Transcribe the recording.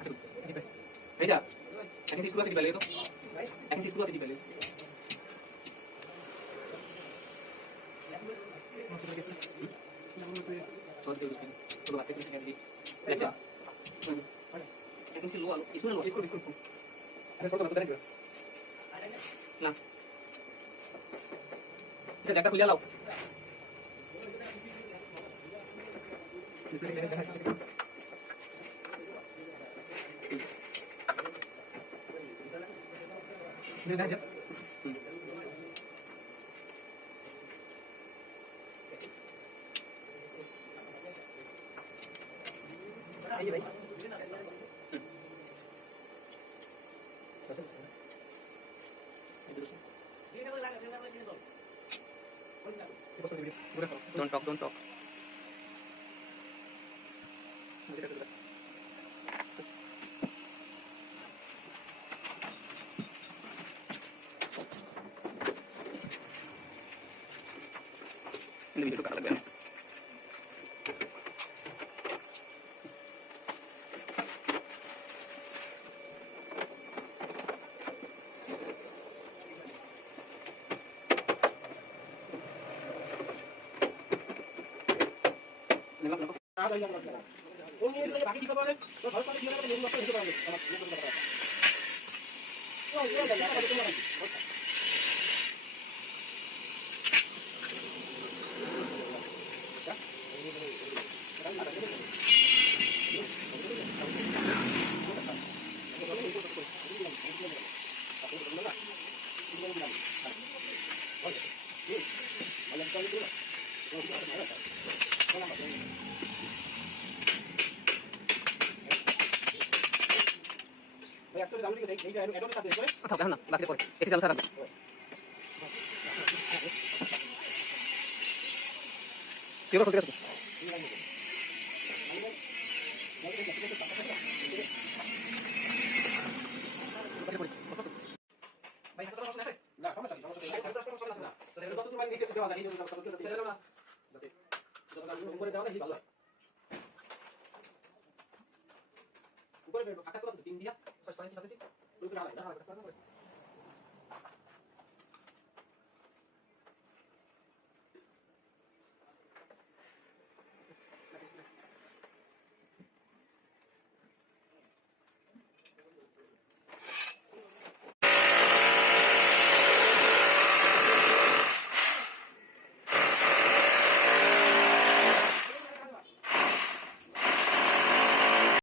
আচ্ছা ভাইজা এখন স্কুল আছে কি বলে তো এখন স্কুল আছে কি বলে তো দেখো তো বাতে কিছু কেন দি আচ্ছা এখন সে লো স্কুল আরে ছোট তো জানিস না আচ্ছা জ্যাকটা খুলে লাও ভাই don't talk ini video kalah lagi ada yang lagi oh ini itu bagi kita boleh तो घर पर दिया तो नहीं मत नहीं पाएंगे oh ये ada apa itu orang भाई एक्चुअली डाउनलोड के सही एडो के साथ देखो अच्छा ना बाकी कर ऐसे चल सारा क्यों खोल के रखो भाई हाथ तो समस्या है ना समस्या नहीं समस्या ना तो देखो तो तुम्हारे नीचे देवा जाए जो सब कुछ चले ना बते तो हम ऊपर देवा ही ভালো है ऊपर पे आका तो 3 दिया 6 5 7 ওই তো না না